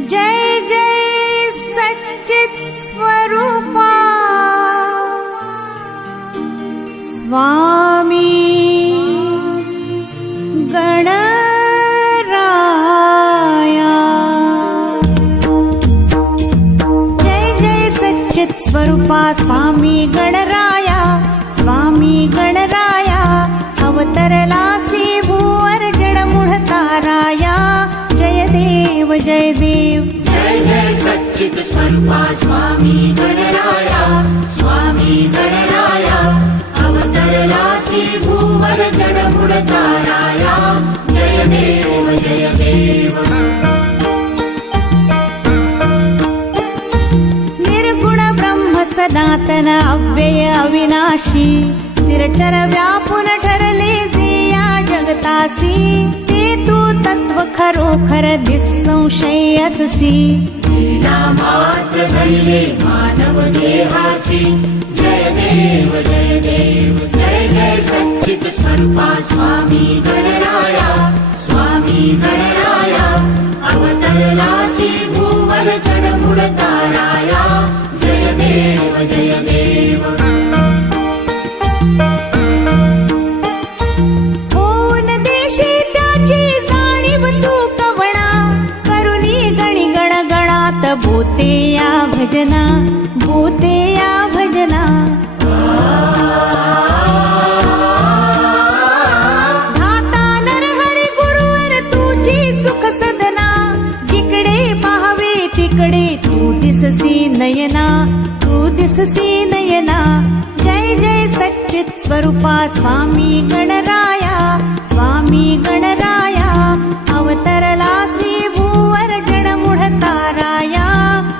जय जय सच्चित स्वरूपा स्वामी गणराया। जय जय सच्चित स्वरूपा स्वामी गणराया, स्वामी गणराया अवतरलासी भूवर जडमूळ ताराया। जय देव जय देव। जय जय सच्चित स्वरूपा स्वामी गणराया, स्वामी गणराया अवतरलासी भूवर जडमूळ ताराया। जय देव जय देव। निर्गुण ब्रह्म सनातन अव्यय अविनाशी, स्थिरचर व्यापून ठरले जे या जगतासी। ते तू तत्व खरोखर निसंशय अससी। लीला मात्र धरले मानव देहासी। जय देव जय देव। जय जय सच्चित स्वरूपा स्वामी गणराया, स्वामी गणराया अवतरलासी भूवर जडमूळ ताराया। जय देव जय देव। होऊन देशी त्याची जाणीव तू कवणा, करुणी गणी गणगणात बोते या भजना, बोते या भजना। धाता नरहरी गुरुवर तुझी सुख सदना, जिकडे पाहावे तिकडे तू दिससी नयना, तू दिससी नयना। जय जय सच्चित स्वरूपा स्वामी गणराया, स्वामी गणराया अवतरलासी भूवर जडमूळ ताराया।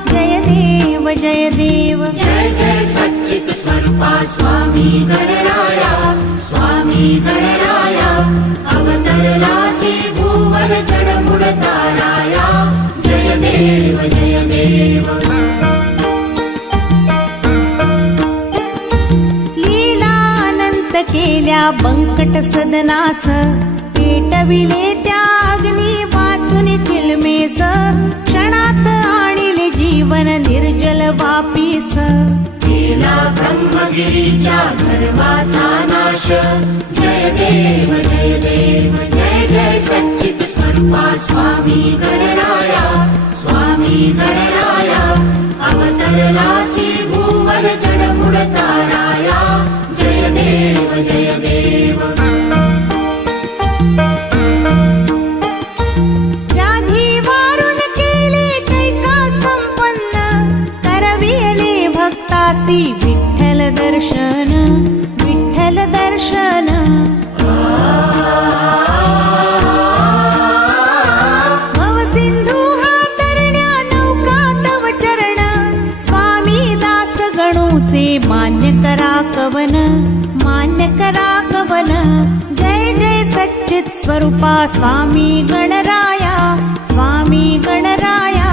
जय देव जय देव। जय जय सच्चित स्वरूपा स्वामी गणराया, स्वामी गणराया अवतरलासी भूवर जडमूळ ताराया। जय देव जय देव। लीला अनंत केल्या बंकट सदनास, पेटविले त्या अग्नी वाचून चिलमेस। क्षणात आणिले जीवन निर्जल वापीस। केला ब्रह्मगिरीच्या गर्वाचा नाश। जय देव जय देव। जय जय सच्चित स्वरूपा स्वामी गणराया, स्वामी गणराया अवतरलासी भूवर जडमूळ ताराया। जय देव जय देव। व्याधी वारून केले कैका संपन्न, करविले भक्तासी विठ्ठल दर्शन, विठ्ठल दर्शन। भवसिंधू हा तरण्या नौका तव चरण, स्वामी दास गणूचे मान्य करा कवन, मान्य करा कवन। जय जय सच्चित स्वरूपा स्वामी गणराया, स्वामी गणराया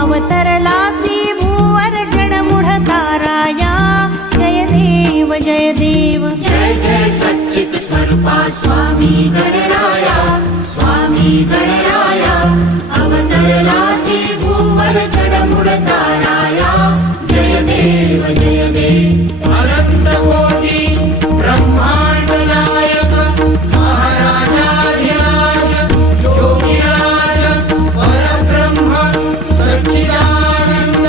अवतरलासी भूवर जडमूळ ताराया। जय देव जय देव। जय जय सच्चित स्वरूपा स्वामी गणराया, स्वामी गणराया अवतरलासी भूवर जडमूळ ताराया। जय देव जय देव। अनंत कोटी ब्रह्मांड नायक महाराजाधिराज योगीराज परब्रह्म सच्चिदानंद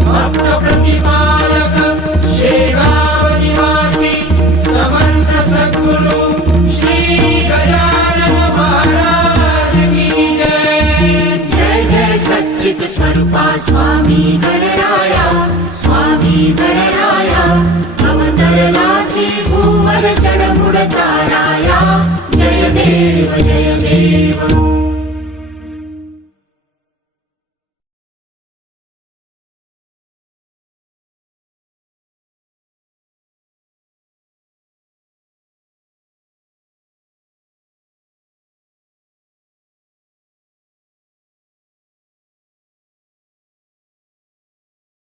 भक्त प्रतिपालक शेगाव निवासी समर्थ सद्गुरु श्री गजानन महाराज की जय। जय जय सच्चित स्वरूपा स्वामी गणराया, स्वामी गणराया अवतरलासी भूवर जडमूळ ताराया। जय देव जय देव।